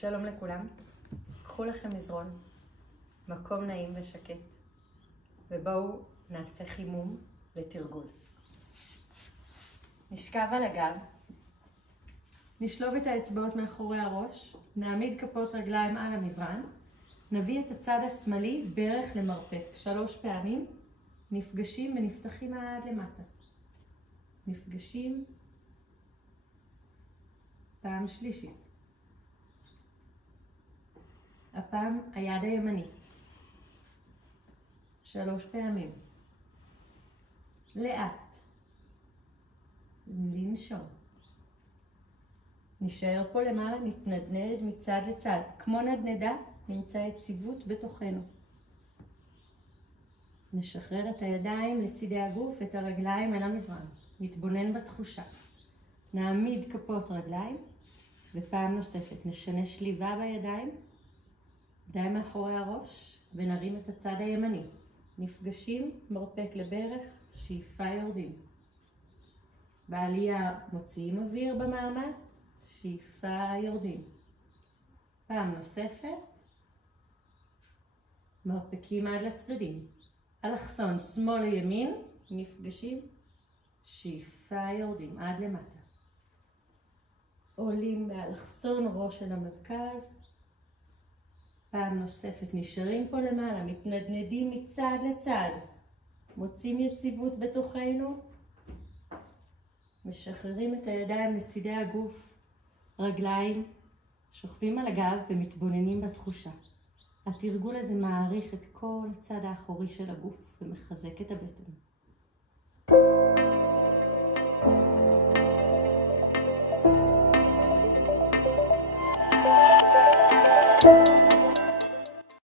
שלום לכולם, קחו לכם מזרון, מקום נעים ושקט, ובואו נעשה חימום לתרגול. נשכב על הגב, נשלוב את האצבעות מאחורי הראש, נעמיד כפות רגליים על המזרן, נביא את הצד השמאלי ברך למרפק 3 פעמים, נפגשים ונפתחים עד למטה. נפגשים, פעם שלישית. הפעם היד הימנית. 3 פעמים. לאט. לנשום. נשאר פה למעלה, נתנדנד מצד לצד. כמו נדנדה, נמצא יציבות בתוכנו. נשחרר את הידיים לצידי הגוף, את הרגליים אל המזרן. נתבונן בתחושה. נעמיד כפות רגליים, ופעם נוספת נשנה שליבה בידיים, ידיים מאחורי הראש, ונרים את הצד הימני. נפגשים, מרפק לברך, שאיפה יורדים. בעלייה מוציאים אוויר במאמץ, שאיפה יורדים. פעם נוספת, מרפקים עד לצדדים. אלכסון שמאל לימין, נפגשים, שאיפה יורדים עד למטה. עולים באלכסון ראש אל המרכז. פעם נוספת נשארים פה למעלה, מתנדנדים מצד לצד. מוצאים יציבות בתוכנו. משחררים את הידיים לצידי הגוף, רגליים, שוכבים על הגב ומתבוננים בתחושה. התרגול הזה מעריך את כל הצד האחורי של הגוף ומחזק את הבטן.